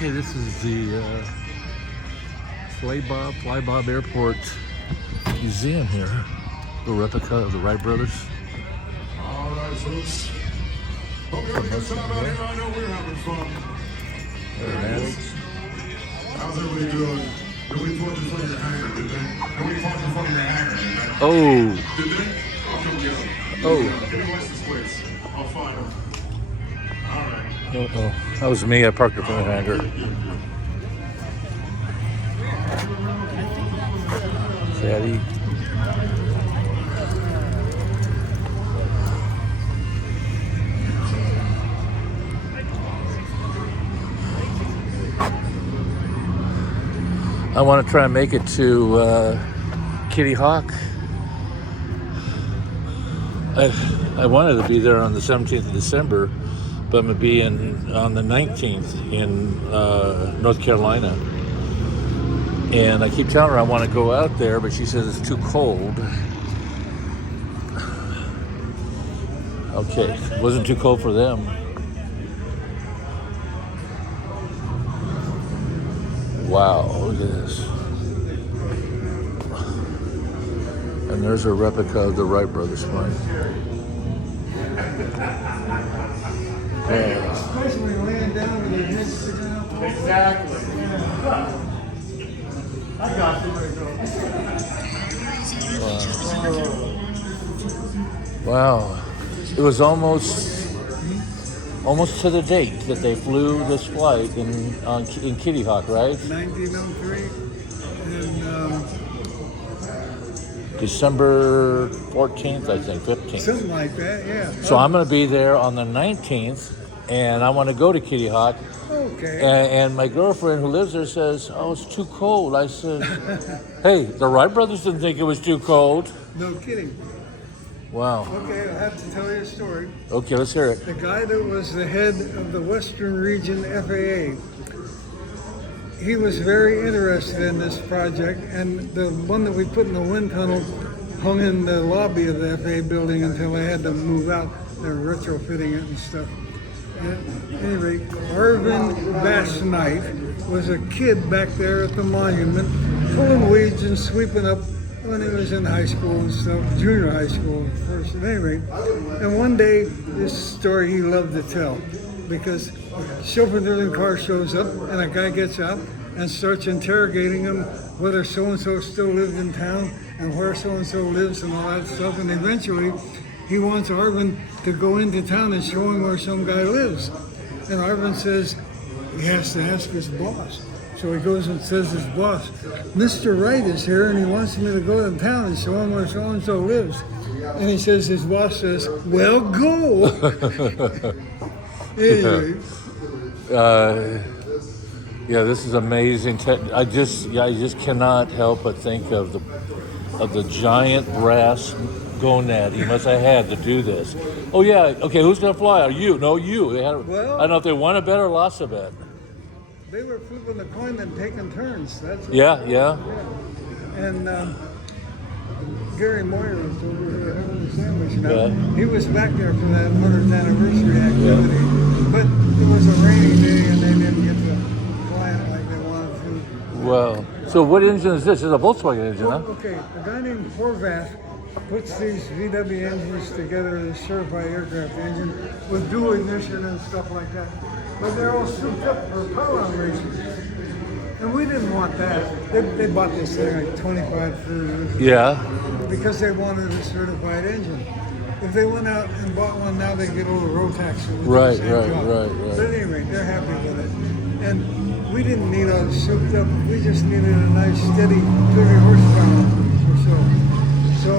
Okay, this is the Flabob Airport Museum here. The replica of the Wright brothers. All right, folks. Hope you have a good time out here. I know we're having fun. Very nice. How's everybody doing? Nobody parked in front of your hangar, did they? Nobody parked in front of your hangar, did they? Oh, Did they? I'll come get them. oh, Give me license plates. I'll find them. All right. oh, that was me. I parked in front of the hangar. Daddy. I want to try and make it to Kitty Hawk. I wanted to be there on the 17th of December, but I'm going to be on the 19th in North Carolina. And I keep telling her I want to go out there, but she says it's too cold. Okay, it wasn't too cold for them. Wow, look at this. And there's a replica of the Wright brothers plane. Yeah. Especially laying down with your head sticking out. Exactly. I got you. Wow. It was almost to the date that they flew this flight in Kitty Hawk, right? 1903. And December 14th, I think, 15th. something like that, yeah. So I'm going to be there on the 19th, and I want to go to Kitty Hawk. Okay. And my girlfriend who lives there says, oh, it's too cold. I said, hey, the Wright brothers didn't think it was too cold. No kidding. Wow. Okay, I'll have to tell you a story. Okay, let's hear it. The guy that was the head of the Western Region FAA, he was very interested in this project, and the one that we put in the wind tunnel hung in the lobby of the FAA building until they had to move out. They're retrofitting it and stuff. At any rate, Irvin Bass Knight was a kid back there at the monument, pulling weeds and sweeping up when he was in high school and stuff, junior high school first at any rate. And one day, this story he loved to tell, because a chauffeur-driven car shows up and a guy gets out and starts interrogating him whether so-and-so still lived in town and where so-and-so lives and all that stuff. And eventually, he wants Arvin to go into town and show him where some guy lives. And Arvin says he has to ask his boss. So he goes and says his boss, Mr. Wright is here and he wants me to go to town and show him where so-and-so lives. And he says, his boss says, well, go. Anyway. Yeah, this is amazing. I just cannot help but think of the giant brass gonad he must have had to do this. Oh yeah, okay, who's gonna fly? Are you? No, you. They had, Well, I don't know if they won a bet or lost a bet. They were flipping the coin and taking turns. That's what Yeah. And Gary Moyer was over here having a sandwich now. Yeah. He was back there for that 100th anniversary activity. But it was a rainy day and they didn't get to fly it like they wanted to. Well, so what engine is this? It's a Volkswagen engine, huh? Okay, a guy named Horvath puts these VW engines together, this certified aircraft engine, with dual ignition and stuff like that. But they're all souped up for power racing. And we didn't want that. They bought this thing like 25, 30 years ago. Yeah. Because they wanted a certified engine. If they went out and bought one now, they get a little road tax. Right. But at any rate, they're happy with it. And we didn't need all souped up. We just needed a nice, steady 30 horsepower or so. So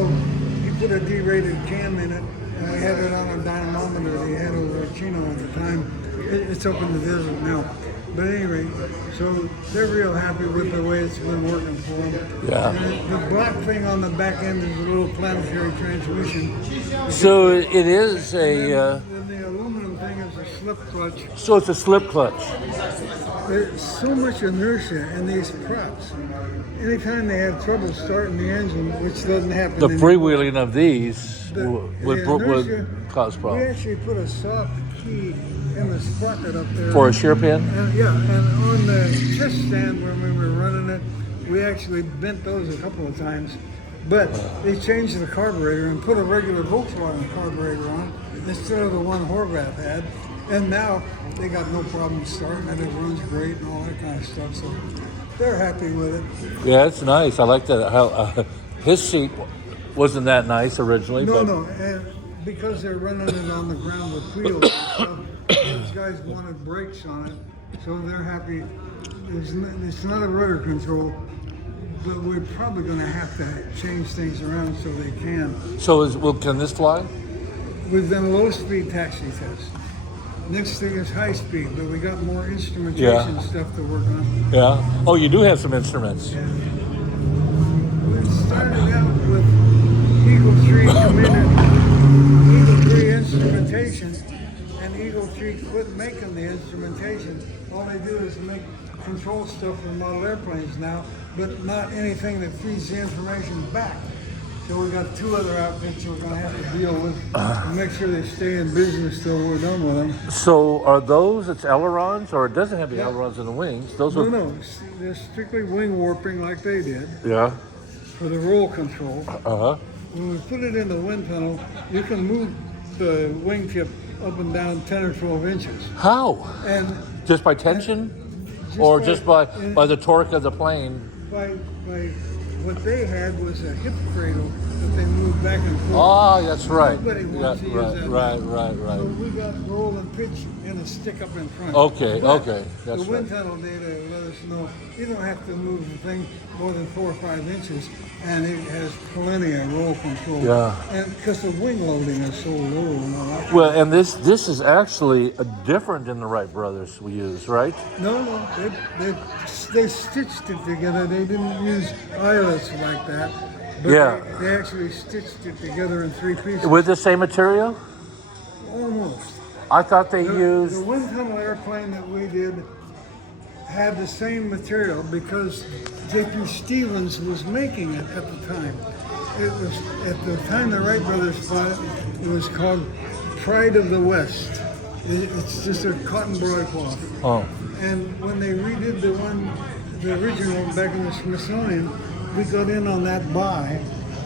he put a derated cam in it, and we had it on a dynamometer that he had over at Chino at the time. It's up in the desert now. But at any rate, so they're real happy with the way it's been working for them. Yeah. And the black thing on the back end is a little planetary transmission. So it is a. And the aluminum thing is a slip clutch. So it's a slip clutch. There's so much inertia in these props. Anytime they have trouble starting the engine, which doesn't happen. The anymore, freewheeling of these the would inertia, cause we problems. actually put a soft key in the sprocket up there. For a shear pin? And, yeah, and on the chest stand when we were running it, we actually bent those a couple of times. But they changed the carburetor and put a regular Volkswagen carburetor on instead of the one Horvath had. And now they got no problem starting it. It runs great and all that kind of stuff. So they're happy with it. Yeah, it's nice. I like that. How his seat wasn't that nice originally. No, but no, and because they're running it on the ground with wheels and stuff, those guys wanted brakes on it, so they're happy. It's not a rudder control, but we're probably going to have to change things around so they can. So can this fly? We've done a low-speed taxi test. Next thing is high speed, but we got more instrumentation stuff to work on. Yeah. Oh, you do have some instruments. Yeah. We started out with Eagle Tree Eagle Tree instrumentation, and Eagle Tree quit making the instrumentation. All they do is make control stuff for model airplanes now, but not anything that feeds the information back. So we got two other outfits we're going to have to deal with and make sure they stay in business till we're done with them. So are those, it's ailerons, or it doesn't have the ailerons in the wings? Those are... No, they're strictly wing warping like they did Yeah. for the roll control. Uh-huh. When we put it in the wind tunnel, you can move the wingtip up and down 10 or 12 inches. How? And Just by tension? Or just by the torque of the plane? by what they had was a hip cradle that they moved back and forth. Ah, that's right. Nobody wants to use that. Right. So we got roll and pitch and a stick up in front. Okay, But okay, that's the wind right. tunnel data let us know you don't have to move the thing more than 4 or 5 inches, and it has plenty of roll control. Yeah. And because the wing loading is so low and all that. Well, and this is actually different than the Wright brothers we use, right? No, they stitched it together. They didn't use eyelets like that. But Yeah. they actually stitched it together in 3 pieces. With the same material? Almost. I thought they The used... wind tunnel airplane that we did had the same material because J.P. Stevens was making it at the time. It was, at the time the Wright brothers bought it, it was called Pride of the West. It's just a cotton broadcloth. Oh. And when they redid the original one back in the Smithsonian, we got in on that buy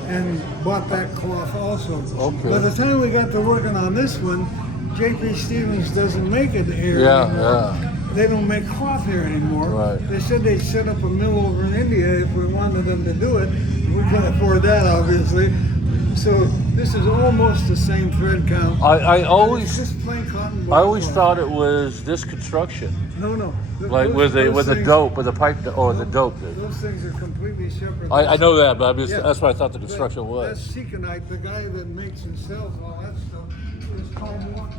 and bought that cloth also. Okay. By the time we got to working on this one, J.P. Stevens doesn't make it here Yeah, anymore. yeah. They don't make cloth here anymore. Right. They said they'd set up a mill over in India if we wanted them to do it. We couldn't afford that, obviously. So this is almost the same thread count. I It's always just plain cotton. I always broadcloth. thought it was this construction, No. like Those with the things- dope, with the pipe, or the dope. Those things are completely separate. I know that, but I'm just, Yeah. that's what I thought the construction was. That's Seconite, the guy that makes and sells all that stuff. Is called what?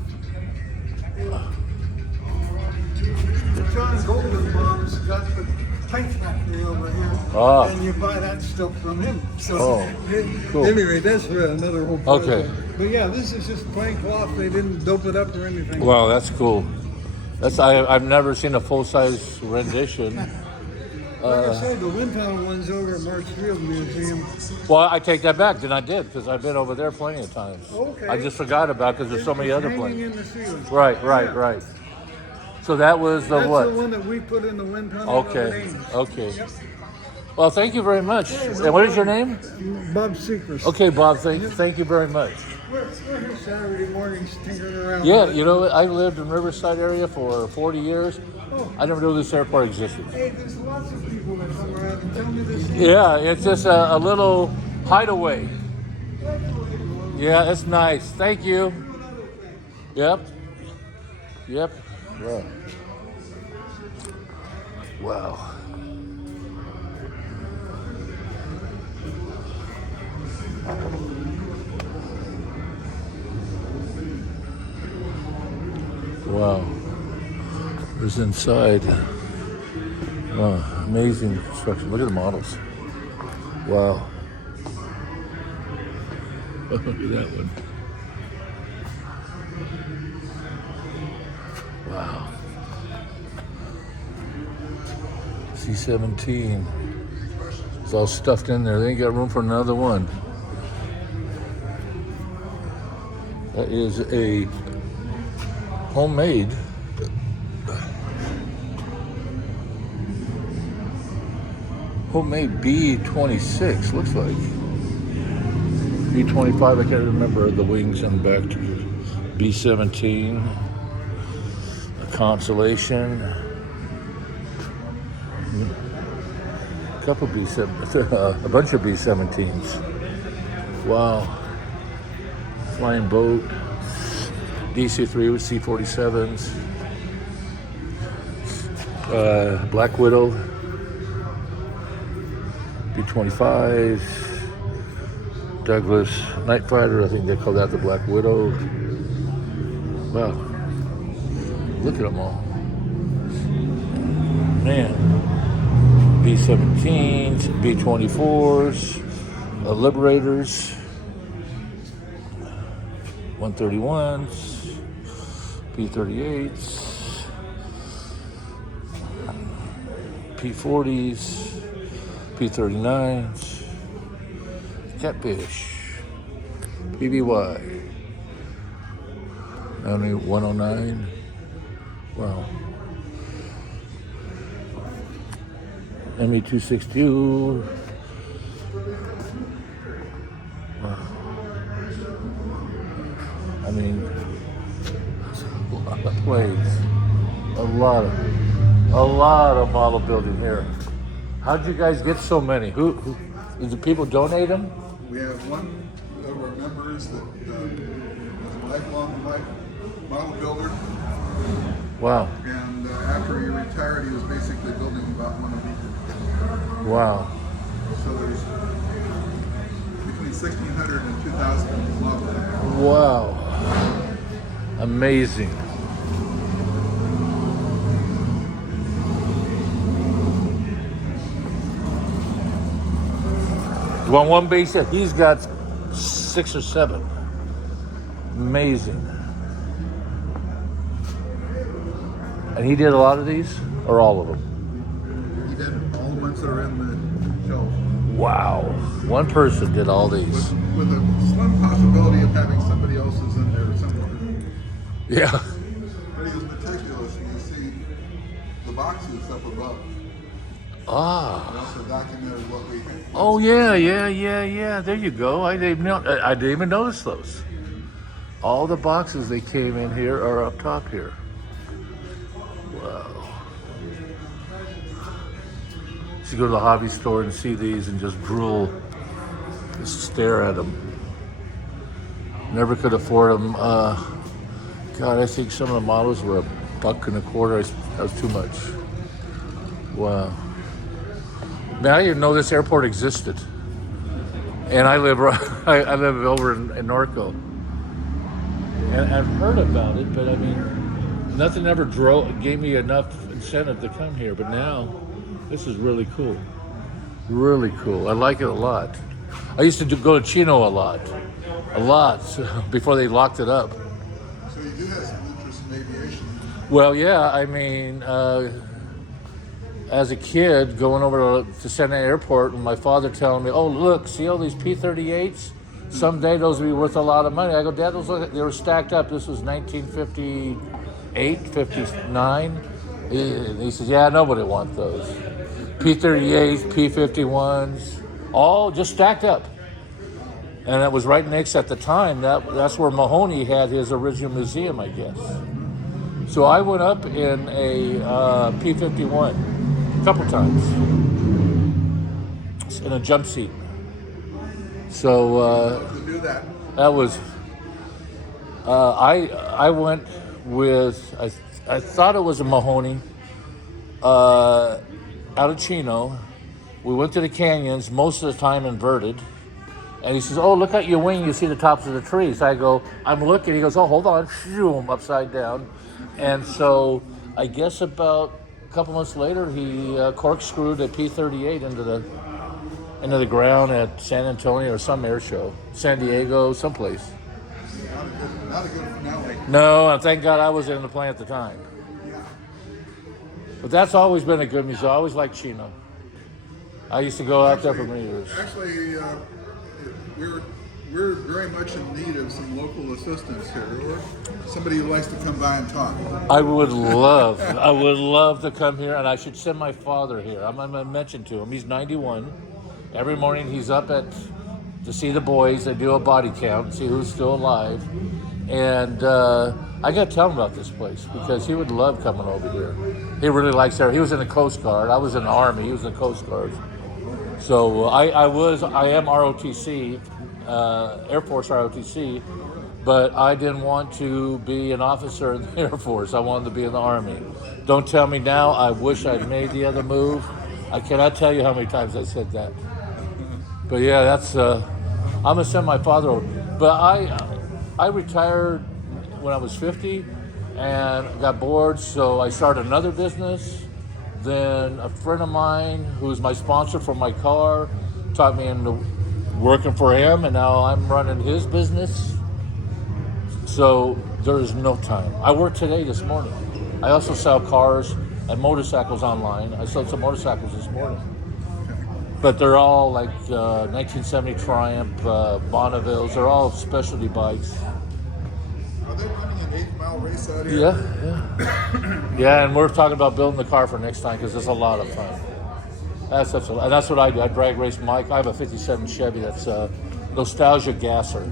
John Goldenbaum's got the paint factory over here, Ah. and you buy that stuff from him. So, Oh, cool. Anyway, that's for another whole project. Okay. But yeah, this is just plain cloth. They didn't dope it up or anything. Wow, that's cool. I've never seen a full size rendition. Like I said, the wind tunnel one's over at Marshfield Museum. Well, I take that back. Then I did because I've been over there plenty of times. Okay. I just forgot about because there's so many It's other hanging planes. in the ceiling. Right. Yeah. So that was the That's what? the one that we put in the wind tunnel. of Okay. Ames. Okay. Yep. Well, thank you very much. Yeah, no And what is your problem. name? Bob Sechrist. Okay, Bob. Thank you very much. We're here Saturday mornings tinkering around. Yeah, you know, I lived in Riverside area for 40 years. Oh. I never knew this airport existed. Hey, there's lots of people that come around and tell me this. Yeah, it's just a little hideaway. Yeah, it's nice. Thank you. Yep. Yeah. Wow. Wow. Who's inside? Oh, amazing construction. Look at the models. Wow. Look at that one. Wow. C-17. It's all stuffed in there. They ain't got room for another one. That is a homemade. Homemade B26 looks like. B25, I can't remember the wings on the back. B17, a Constellation, a couple B7, a bunch of B17s. Wow. Flying boat, DC-3 with C-47s, Black Widow, B-25, Douglas Night Fighter, I think they call that the Black Widow. Wow, look at them all. Man, B-17s, B-24s, Liberators, 131s, P-38s, P-40s, P-39s, Catfish, PBY, 109. Wow. ME-262. Wow. I mean, a lot of planes. A lot of model building here. How'd you guys get so many? Who did the people donate them? We have one of our members that is a lifelong model builder. Wow. And after he retired, he was basically building about one a week. Wow. So there's between 1,600 and 2,000 models. Wow. Amazing. On one base, he's got 6 or 7. Amazing. And he did a lot of these, or all of them? He did all the ones that are in the shelf. Wow. One person did all these. With a slim possibility of having somebody else's in there somewhere. Yeah. But he was meticulous, and you see the boxes up above. Ah. It also documented what we had. Oh yeah. There you go. I didn't even notice those. All the boxes they came in here are up top here. Wow. You go to the hobby store and see these and just drool, just stare at them. Never could afford them. God, I think some of the models were $1.25. That was too much. Wow. Man, I didn't even know this airport existed. And I live I live over in Norco. And I've heard about it, but I mean, nothing ever gave me enough incentive to come here. But now, this is really cool. Really cool. I like it a lot. I used to go to Chino a lot, before they locked it up. So you do have some interest in aviation. Well, yeah, I mean, as a kid, going over to Santa Ana Airport, and my father telling me, "Oh, look, see all these P-38s? Someday those will be worth a lot of money." I go, "Dad, they were stacked up. This was 1958, 59. He says, "Yeah, nobody wants those. P-38s, P-51s, all just stacked up." And it was right next at the time. That's where Mahoney had his original museum, I guess. So I went up in a P-51 a couple times in a jump seat. So To do that. that was. I went with. I thought it was a Mahoney. Out of Chino. We went to the canyons, most of the time inverted. And he says, "Oh, look at your wing, you see the tops of the trees." I go, "I'm looking." He goes, "Oh, hold on." Shoom, upside down. And so I guess about a couple months later, he corkscrewed a P-38 into the ground at San Antonio or some air show. San Diego, someplace. Not a good finale. No, and thank God I was in the plane at the time. Yeah. But that's always been a good museum. I always liked Chino. I used to go out there for many years. Actually, we were we're very much in need of some local assistance here, or somebody who likes to come by and talk. I would love to come here, and I should send my father here. I'm going to mention to him. He's 91. Every morning he's up to see the boys. They do a body count, see who's still alive. And I got to tell him about this place because he would love coming over here. He really likes it. He was in the Coast Guard. I was in the Army. He was in the Coast Guard. So I am ROTC, Air Force ROTC, but I didn't want to be an officer in the Air Force. I wanted to be in the Army. Don't tell me now. I wish I'd made the other move. I cannot tell you how many times I said that. But yeah, that's. I'm gonna send my father over. But I retired when I was 50 and got bored, so I started another business. Then a friend of mine, who's my sponsor for my car, taught me into working for him, and now I'm running his business. So there is no time. I worked today, this morning. I also sell cars and motorcycles online. I sold some motorcycles this morning. But they're all like 1970 Triumph, Bonnevilles. They're all specialty bikes. Are they running an 8-mile race out here? Yeah. Yeah, and we're talking about building the car for next time because it's a lot of fun. And that's what I do. I drag race Mike. I have a 57 Chevy that's a nostalgia gasser.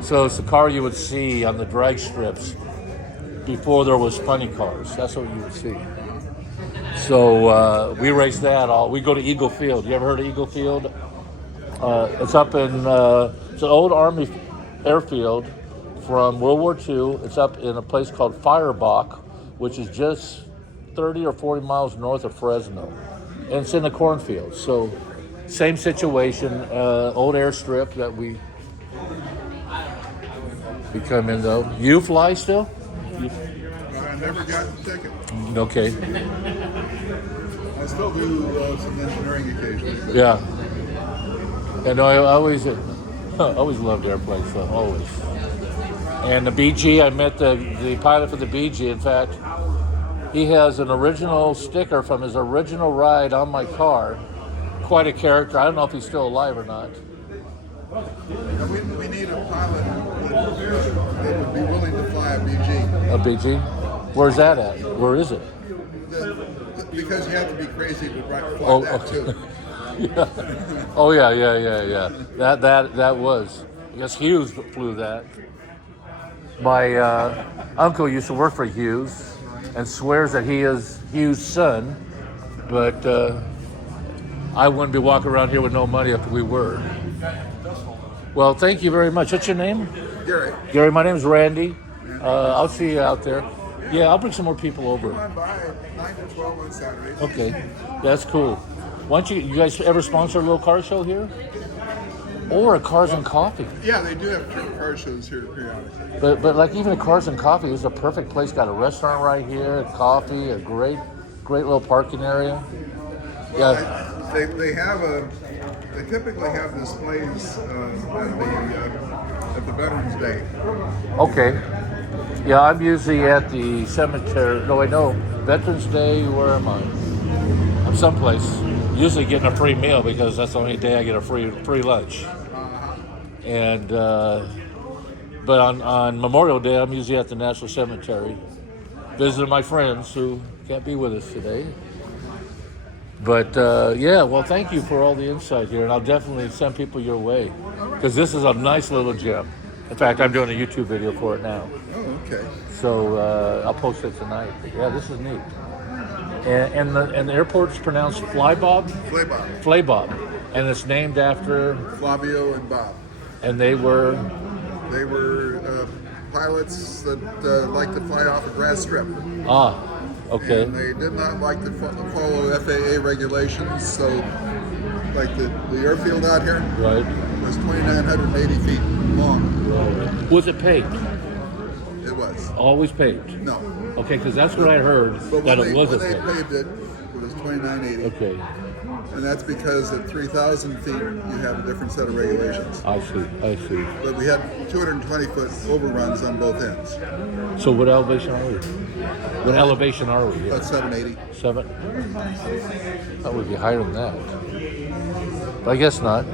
So it's the car you would see on the drag strips before there was funny cars. That's what you would see. So we race that all. We go to Eagle Field. You ever heard of Eagle Field? It's up in, it's an old Army airfield from World War II. It's up in a place called Flabob, which is just 30 or 40 miles north of Fresno. And it's in the cornfield. So same situation, old airstrip that we come in though. You fly still? I never got the ticket. Okay. I still do some engineering occasionally. Yeah. And I always loved airplanes, so always. And the BG, I met the pilot for the BG. In fact, he has an original sticker from his original ride on my car. Quite a character. I don't know if he's still alive or not. We need a pilot that would be willing to fly a BG. A BG? Where's that at? Where is it? Because you have to be crazy to fly Oh, that too. Yeah. Oh yeah. That was. I guess Hughes flew that. My uncle used to work for Hughes and swears that he is Hughes' son, but I wouldn't be walking around here with no money if we were. Well, thank you very much. What's your name? Gary. Gary, my name's Randy. I'll see you out there. Yeah, I'll bring some more people over. Come on by at 9 to 12 on Saturdays. Okay, that's cool. Why don't you guys ever sponsor a little car show here? Or a Cars and Coffee? Yeah, they do have car shows here periodically. But like even a Cars and Coffee is a perfect place. Got a restaurant right here, coffee, a great little parking area. Yeah. They typically have displays at the Veterans Day. Okay. Yeah, I'm usually at the cemetery. No, I know. Veterans Day, where am I? I'm someplace. Usually getting a free meal because that's the only day I get a free lunch. And but on Memorial Day, I'm usually at the National Cemetery, visiting my friends who can't be with us today. But yeah, well, thank you for all the insight here, and I'll definitely send people your way because this is a nice little gem. In fact, I'm doing a YouTube video for it now. Oh, okay. So I'll post it tonight. But yeah, this is neat. And the airport's pronounced Flabob? Flabob. Flabob. And it's named after? Flavio and Bob. And they were? They were pilots that liked to fly off a grass strip. Ah, okay. And they did not like to follow FAA regulations, so like the airfield out here Right. was 2,980 feet long. Was it paved? It was. Always paved? No. Okay, because that's what I heard, But that when it they wasn't paved. paved it, it was 2,980. Okay, And that's because at 3,000 feet, you have a different set of regulations. I see. But we had 220-foot overruns on both ends. So what elevation are we? What elevation are we? About 780. 7? That would be higher than that. But I guess not.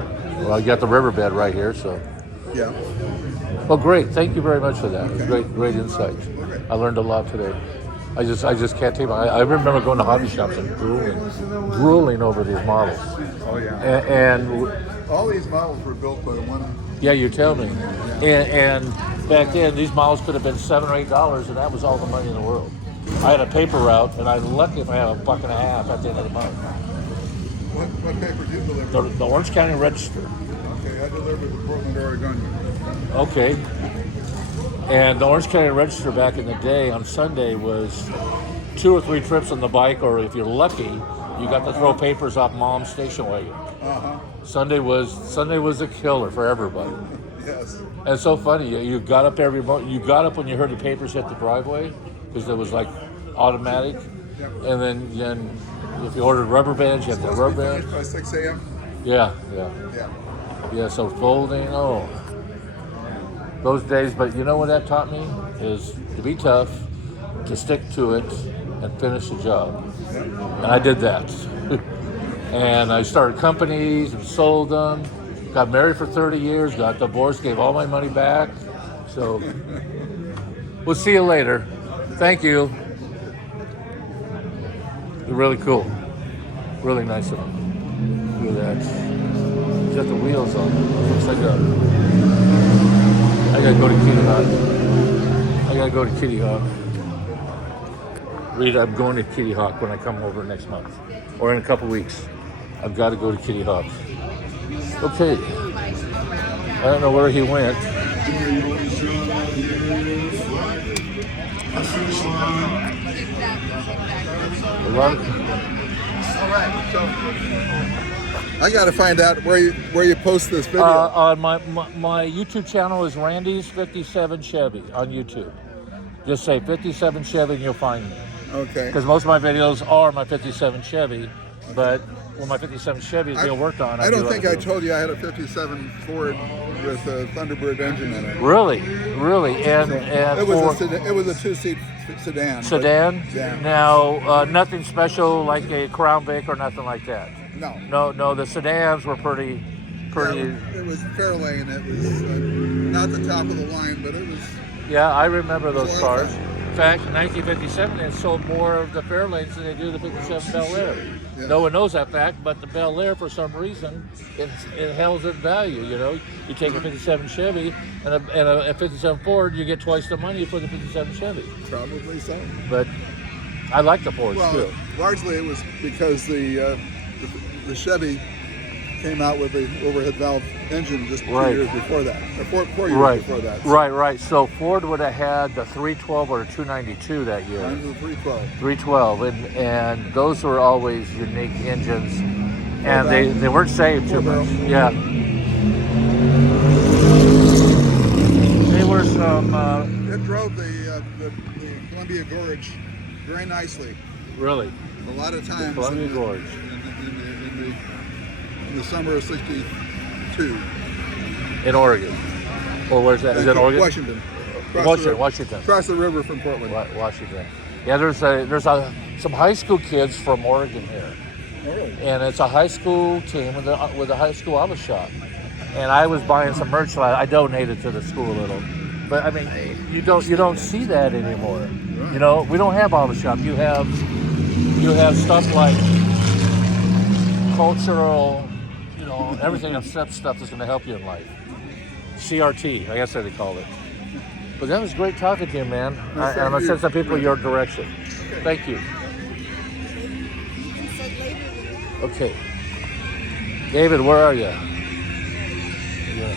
Well, I got the riverbed right here, so. Yeah. Well, great. Thank you very much for that. It was Okay. great insight. Okay. I learned a lot today. I just can't take. I remember going to hobby shops and drooling over these models. Oh yeah. And All these models were built by one. yeah, you tell me. And back then, these models could have been $7 or $8, and that was all the money in the world. I had a paper route, and I'm lucky if I have $1.50 at the end of the month. What paper do you deliver? The Orange County Register. Okay, I delivered the Portland, Oregon. Okay. And the Orange County Register back in the day on Sunday was 2 or 3 trips on the bike, or if you're lucky, you got to throw papers off Mom's station wagon. Sunday was a killer for everybody. Yes. And it's so funny. You got up you got up when you heard the papers hit the driveway because it was like automatic. And then if you ordered rubber bands, you had the rubber bands. By 6 a.m. Yeah. Yeah. So folding. Oh, those days. But you know what that taught me is to be tough, to stick to it, and finish the job. And I did that. And I started companies and sold them. Got married for 30 years, got divorced, gave all my money back. So we'll see you later. Thank you. You're really cool. Really nice of them. Look at that. He's got the wheels on. Looks like I gotta go to Kitty Hawk. Reed, I'm going to Kitty Hawk when I come over next month. Or in a couple weeks. I've got to go to Kitty Hawk. Okay. I don't know where he went. I got to find out where you post this video. On my YouTube channel is Randy's 57 Chevy on YouTube. Just say 57 Chevy and you'll find me. Okay. Because most of my videos are my 57 Chevy, but when my 57 Chevy is being worked on, I don't think I told you I had a 57 Ford with a Thunderbird engine in it. Really, and It was a two-seat sedan. Sedan. Yeah. Now, nothing special like a Crown Vic or nothing like that. No. The sedans were pretty. It was Fairlane. It was not the top of the line, but it was. Yeah, I remember those cars. In fact, in 1957, they sold more of the Fairlanes than they do the 57 Bel Air. Yeah. No one knows that fact, but the Bel Air, for some reason, it held its value. You know, you take a 57 Chevy and a 57 Ford, you get twice the money for the 57 Chevy. Probably so. But I like the Fords too. Largely it was because the Chevy came out with the overhead valve engine just 2 years before that, or 4 years before that. So. Right. So Ford would have had the 312 or the 292 that year. Mine was the 312. 312, and those were always unique engines, and they weren't saved too much. Yeah. They were some. It drove the Columbia Gorge very nicely. Really. A lot of times. Columbia Gorge. In the summer of '62. In Oregon. Or where's that? Is it Oregon? Washington. Washington. Across the river from Portland. Washington. Yeah, there's some high school kids from Oregon here. Oh. And it's a high school team with a high school auto shop. And I was buying some merch. I donated to the school a little. But I mean, you don't see that anymore. Right. You know, we don't have auto shop. You have stuff like cultural, everything except stuff that's going to help you in life. CRT, I guess that's what they call it. But that was great talking to you, man. I'm going to send some people your direction. Okay. Thank you. Okay. David, where are you? Yeah.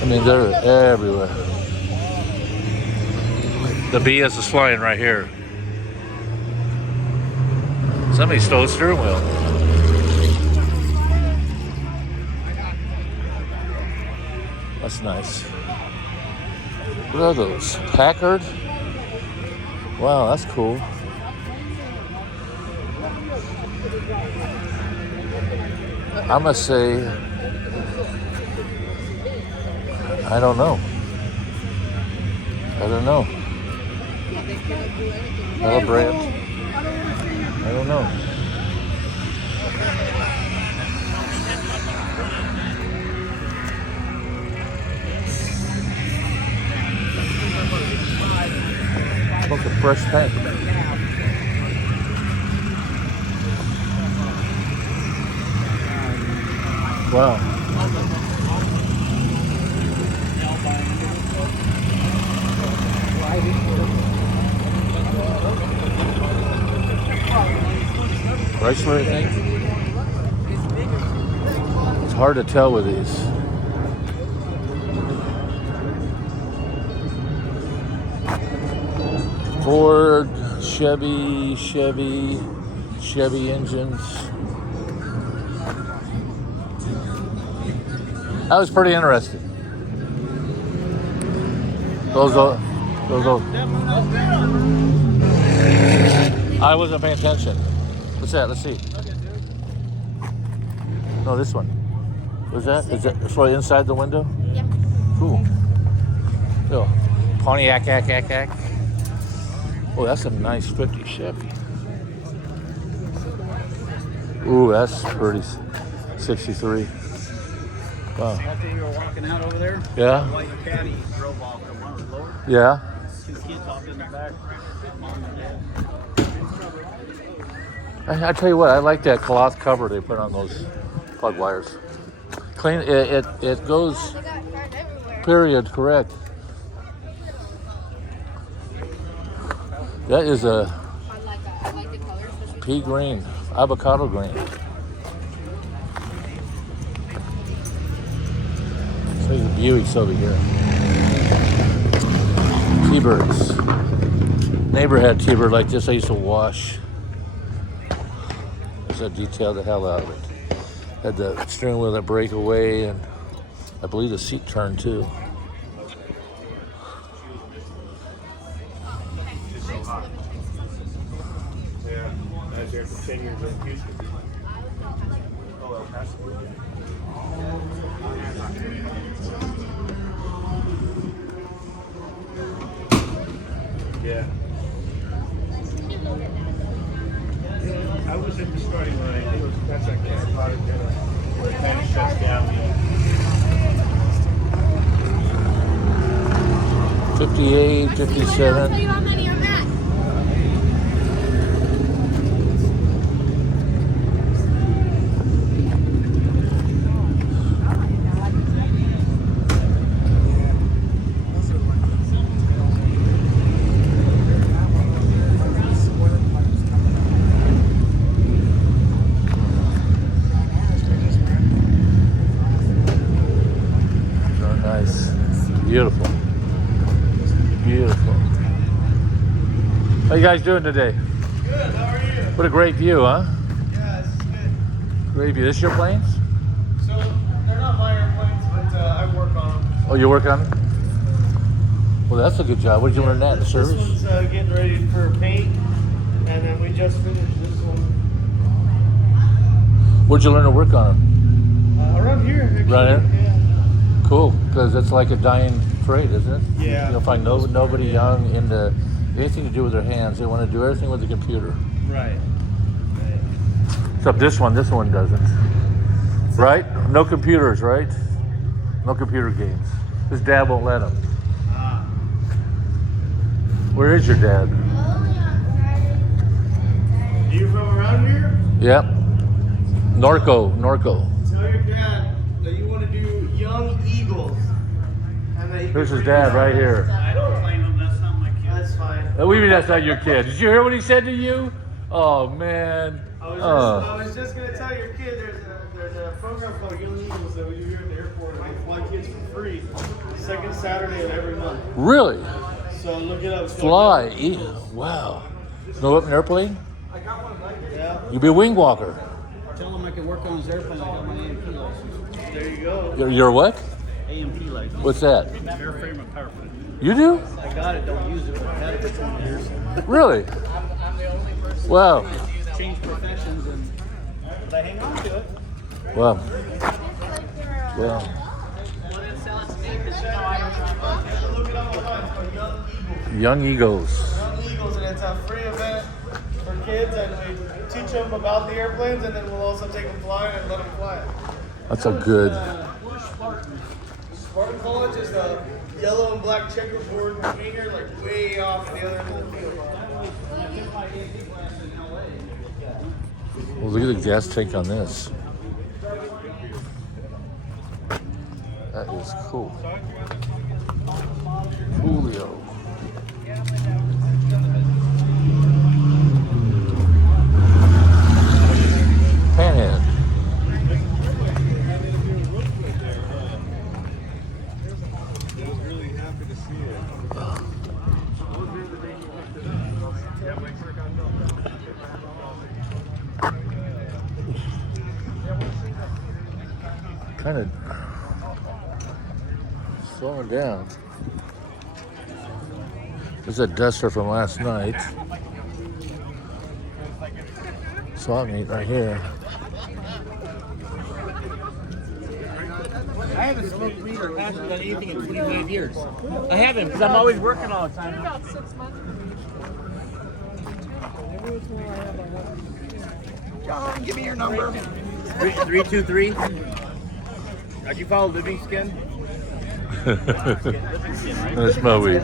I mean, they're everywhere. The BS is flying right here. Somebody stole the steering wheel. That's nice. What are those? Packard? Wow, that's cool. I must say, I don't know. Not a brand. I don't know. Look, a fresh pack. Wow. Chrysler, I think. It's hard to tell with these. Ford, Chevy engines. I was pretty interested. Those. I wasn't paying attention. What's that? Let's see. No, this one. What's that? Is that for inside the window? Yeah. Cool. Oh, Pontiac, ack. Oh, that's a nice 50 Chevy. Ooh, that's pretty. 63. Wow. That day you were walking out over there? Yeah. The white caddy drove off the one was lower. Yeah. His kids hopped in the back. Mom and dad. I tell you what, I like that cloth cover they put on those plug wires. Clean. It goes. They got cars everywhere. Period. Correct. That is a I like the colors. pea green, avocado green. So the Buicks over here. T-Birds. Neighbor had T-Bird like this. I used to wash. I detailed the hell out of it. Had the steering wheel that break away, and I believe the seat turned too. Yeah, I was there for 10 years in Houston. Oh, El Paso. Yeah. I was at the starting line. It was that's like a lot of dinner where it kind of shuts down. 58, 57. Tell you how many are back. Oh, nice. Beautiful. Beautiful. How you guys doing today? Good. How are you? What a great view, huh? Yeah, it's good. Great view. This your planes? So they're not my airplanes, but I work on them. Oh, you work on them? Well, that's a good job. What did you learn that in the This service? one's getting ready for paint, and then we just finished this one. Where'd you learn to work on them? Around here, actually. Right here? Yeah. Cool, because it's like a dying trade, isn't it? Yeah. You'll find nobody young into anything to do with their hands. They want to do everything with the computer. Right. Except this one doesn't. Right? No computers, right? No computer games. His dad won't let him. Where is your dad? You from around here? Yep. Norco. Tell your dad that you want to do Young Eagles. And that you Here's can his bring dad him right out. here. I don't blame him. That's not my kid. That's fine. What do you mean that's not your kid? Did you hear what he said to you? Oh, man. I was just gonna tell your kid there's a program called Young Eagles that we do here at the airport, and we fly kids for free, second Saturday of every month. Really? So look it up. It's Fly. Wow. Know up an airplane? Yeah, You be a wing walker. Tell him I can work on his airplane. I got my AMP license. there you go. You're what? AMP license. What's that? Airframe and power plant. You do? I got it. Don't use it. But I had it for 20 years. Really? I'm the only person Wow. change professions and But I hang on to it. Wow. Wow. Look it up online. It's called Young Young Eagles. Eagles. Young Eagles, and it's a free event for kids, and we teach them about the airplanes, and then we'll also take them flying and let them fly. That's a good. Spartan College is the yellow and black checkerboard hangar, like way off the other end of the field. Well, look at the gas tank on this. That is cool. Coolio. Panhead. Kind of slowing down. There's a duster from last night. Swap meet right here. I haven't smoked weed or hasn't done anything in 25 years. I haven't, because I'm always working all the time. About 6 months. John, give me your number. 323. How'd you follow Living Skin? Let's smell weed.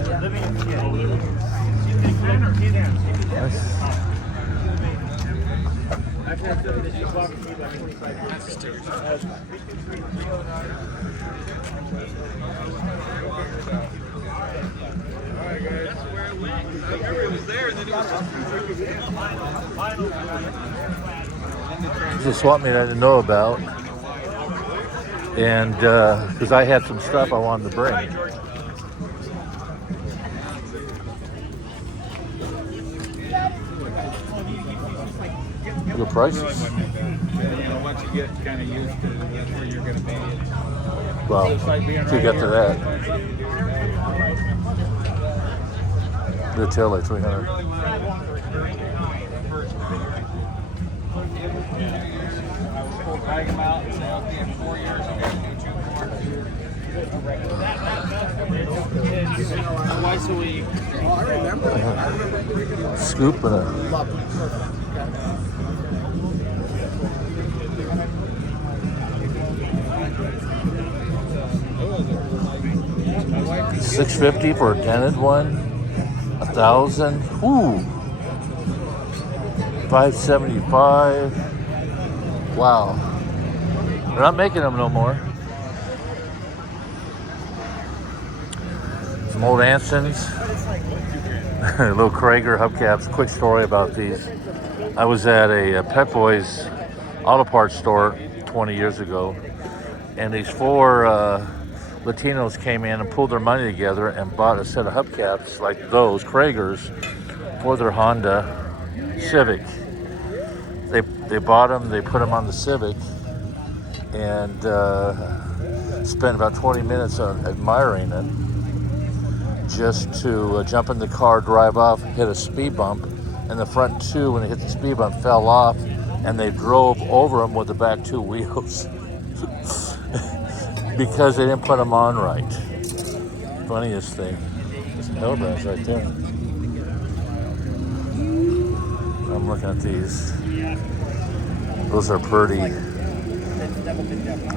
There's a swap meet I didn't know about, and because I had some stuff I wanted to bring. Good prices. Once you get kind of used to where you're going to be. Well, to get to that, retail like 300. Drag them out and say, okay, in 4 years, I'm going to do 2 more. Twice a week. Scoop and a $650 for a dented one. 1,000. Ooh. 575. Wow. They're not making them no more. Some old Ansons. Little Krager hubcaps. Quick story about these. I was at a Pet Boys auto parts store 20 years ago, and these 4 Latinos came in and pulled their money together and bought a set of hubcaps like those Kragers for their Honda Civic. They bought them, they put them on the Civic, and spent about 20 minutes on admiring it, just to jump in the car, drive off, hit a speed bump, and the front 2, when they hit the speed bump, fell off, and they drove over them with the back 2 wheels because they didn't put them on right. Funniest thing. There's some Hellbrats right there. I'm looking at these. Those are pretty.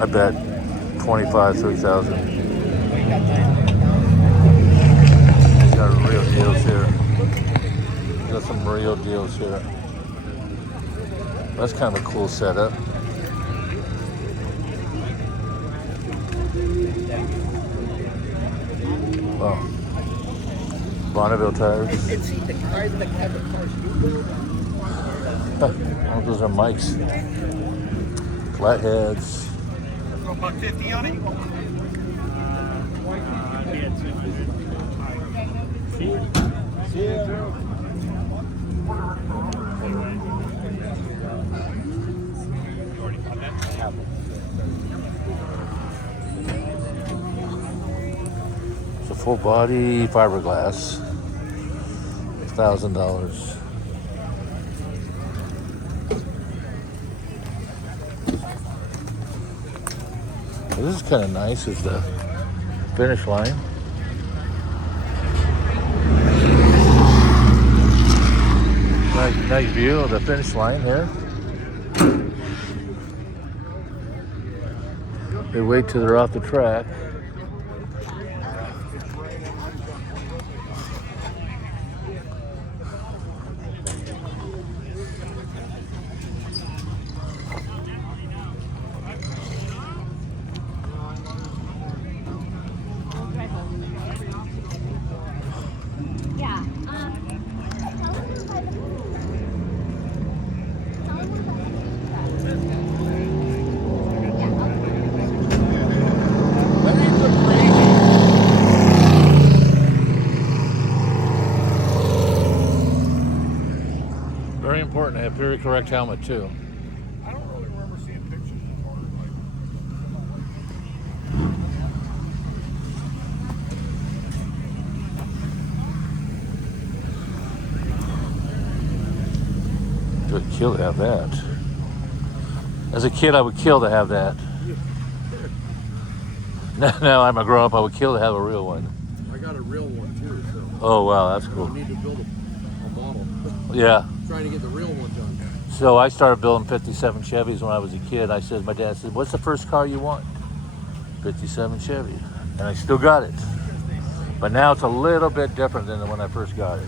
I bet 25, 30,000. Got real deals here. Got some real deals here. That's kind of a cool setup. Wow. Bonneville tires. Oh, those are mics. Flatheads. $150 on it? It's a full body fiberglass. $1,000. This is kind of nice, is the finish line. Nice view of the finish line here. They wait till they're off the track. Yeah. Very important to have very correct helmet too. I don't really remember seeing pictures before. Would kill to have that. As a kid, I would kill to have that. Now I'm a grown up, I would kill to have a real one. I got a real one too, so Oh wow, that's I cool. don't need to build a model. Yeah. Trying to get the real one done. So I started building 57 Chevys when I was a kid. My dad said, "What's the first car you want?" 57 Chevy, and I still got it. But now it's a little bit different than when I first got it.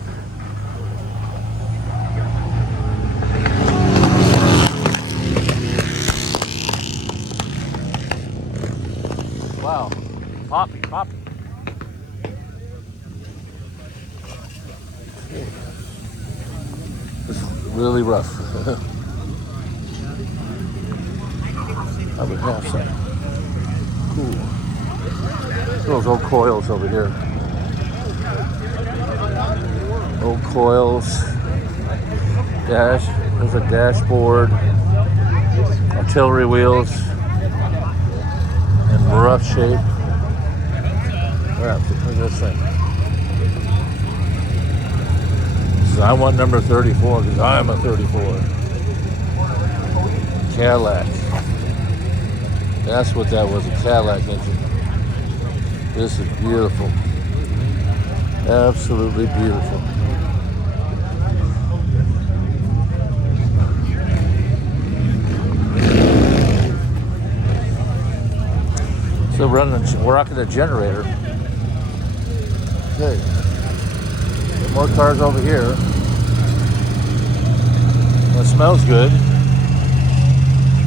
Wow, poppy. It's really rough. I would have some. Cool. Those old coils over here. Old coils. There's a dashboard. Artillery wheels. In rough shape. Crap, look at this thing. So I want number 34 because I'm a 34. Cadillac. That's what that was, a Cadillac engine. This is beautiful. Absolutely beautiful. So we're rocking the generator. Okay. More cars over here. Well, it smells good.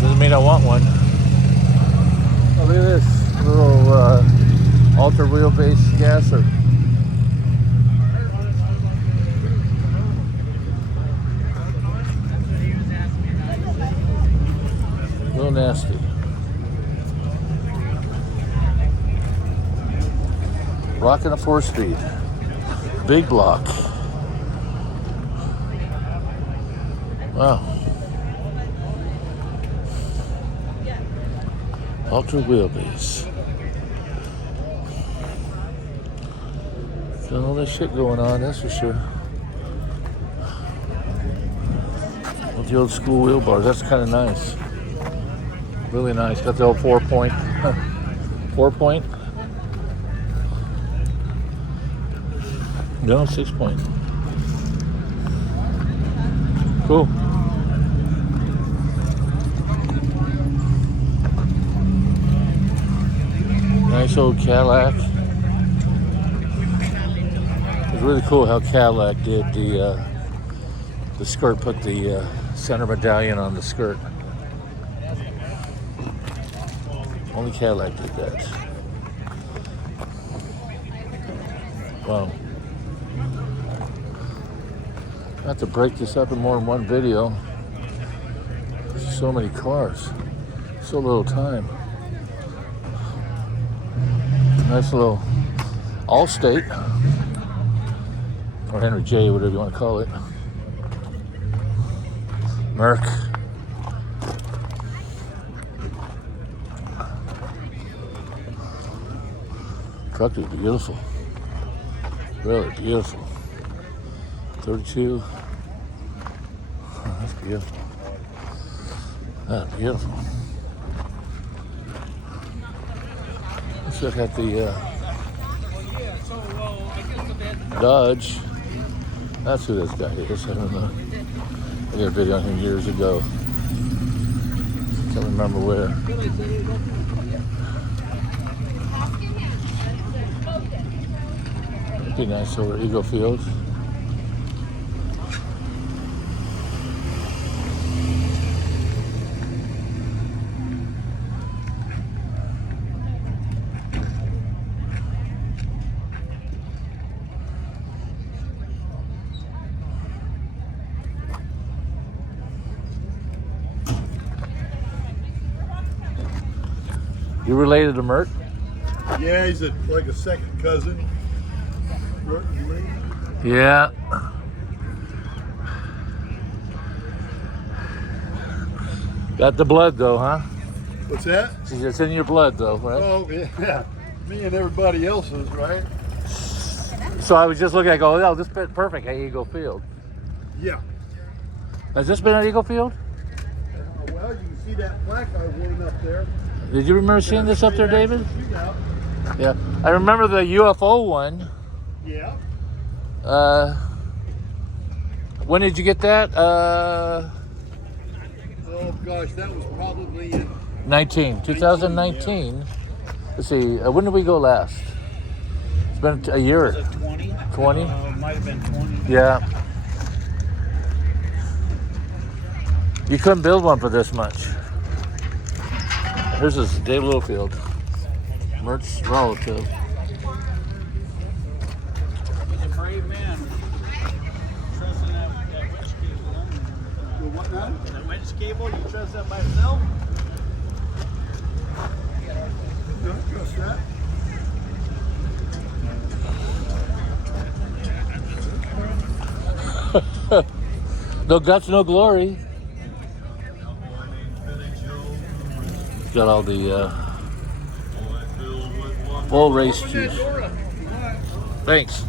Doesn't mean I want one. Oh, look at this little ultra wheelbase gasser. A little nasty. Rocking a 4-speed. Big block. Wow. Ultra wheelbase. Got all this shit going on, that's for sure. With the old school wheel bars, that's kind of nice. Really nice. Got the old 4-point. 4-point? No, 6-point. Cool. Nice old Cadillac. It's really cool how Cadillac did the skirt, put the center medallion on the skirt. Only Cadillac did that. Wow. I have to break this up in more than one video. There's so many cars. So little time. Nice little Allstate. Or Henry J, whatever you want to call it. Merc. Truck is beautiful. Really beautiful. 32. Oh, that's beautiful. That's beautiful. Let's look at the Dodge. That's who this guy is. I don't know. I did a video on him years ago. Can't remember where. It'd be nice over Eagle Field. You related to Mert? Yeah, he's like a second cousin. Yeah. Got the blood though, huh? What's that? It's in your blood though, right? Oh, yeah. Me and everybody else's, right? So I was just looking, I go, oh, this fit perfect at Eagle Field. Yeah. Has this been at Eagle Field? Well, you can see that placard one up there. Did you remember seeing this up there, David? Yeah. I remember the UFO one. Yeah. When did you get that? Oh gosh, that was probably in 2019. Let's see, when did we go last? It's been a year. Was it 20? 20? Might have been 20. Yeah. You couldn't build one for this much. Here's this Dave Littlefield, Mert's relative. He's a brave man. Trusting that wedge cable. what now? That wedge cable, you trust that by itself? Don't trust that. No guts, no glory. Got all the full race juice. Thanks.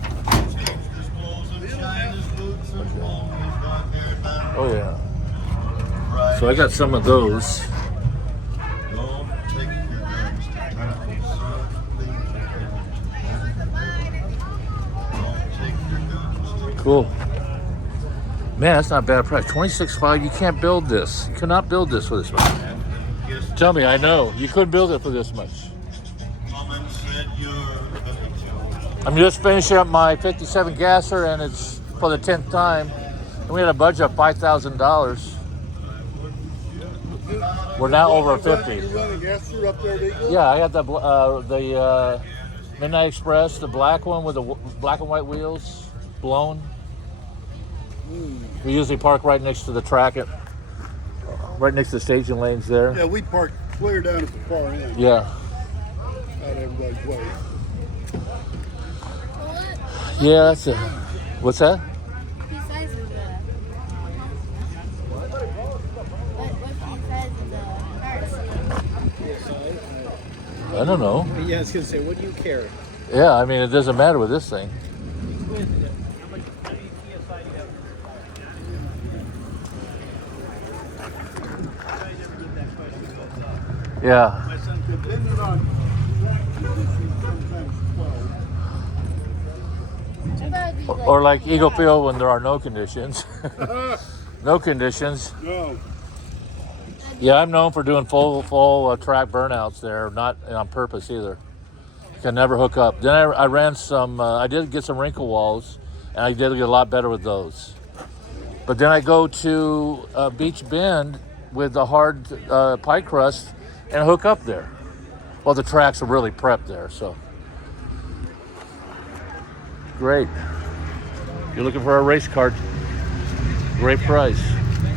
Oh yeah. So I got some of those. Cool. Man, that's not a bad price. $26,500. You can't build this. You cannot build this for this much. Tell me, I know. You couldn't build it for this much. I'm just finishing up my 57 gasser, and it's for the 10th time. And we had a budget of $5,000. We're now over 50. You run a gas through up there, Eagle? Yeah, I got the Midnight Express, the black one with the black and white wheels, blown. We usually park right next to the track, right next to the staging lanes there. Yeah, we park clear down at the far end. Yeah. Out of everybody's way. Yeah, that's it. What's that? What size is the? What size is the cars? I don't know. Yeah, I was gonna say, what do you carry? Yeah, I mean, it doesn't matter with this thing. Yeah. Depending on Or like Eagle Field when there are no conditions. No conditions. No. Yeah, I'm known for doing full track burnouts there, not on purpose either. Can never hook up. Then I ran some, I did get some wrinkle walls, and I did get a lot better with those. But then I go to Beach Bend with the hard pie crust and hook up there. Well, the tracks are really prepped there, so. Great. You're looking for a race card. Great price.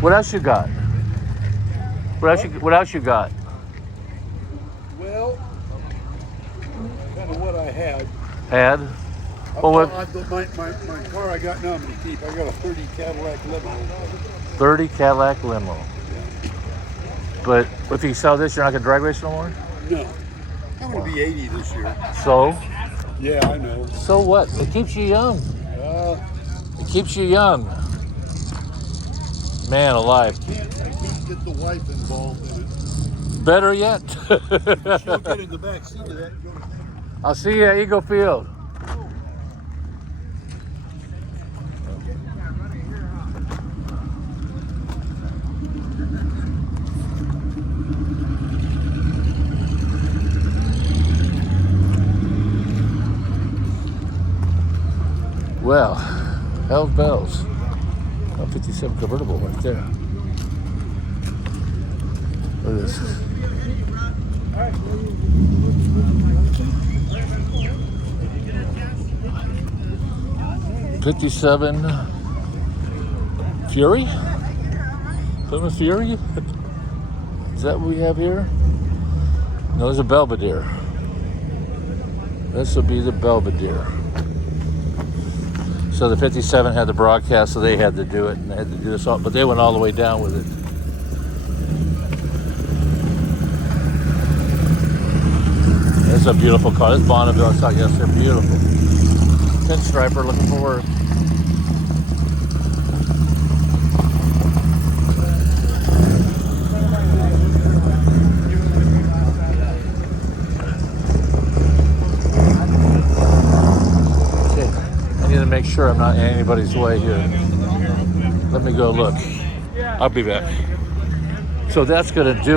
What else you got? What else you got? Well, kind of what I had. Had? Well, what? My car I got now I'm going to keep. I got a 30 Cadillac limo. 30 Cadillac limo. But if you sell this, you're not going to drag race no more? No. I'm going to be 80 this year. So? Yeah, I know. So what? It keeps you young. It keeps you young. Man alive. I can't get the wife involved in it. Better yet. She'll get in the back seat of that. I'll see you at Eagle Field. Well, hell's bells. A 57 convertible right there. Look at this. 57 Fury? Plymouth Fury? Is that what we have here? No, there's a Belvedere. This will be the Belvedere. So the 57 had the broadcast, so they had to do it, and they had to do this all, but they went all the way down with it. It's a beautiful car. This Bonneville I saw yesterday, beautiful. Pinstriper, looking for work. Okay, I need to make sure I'm not in anybody's way here. Let me go look. I'll be back. So that's going to do it.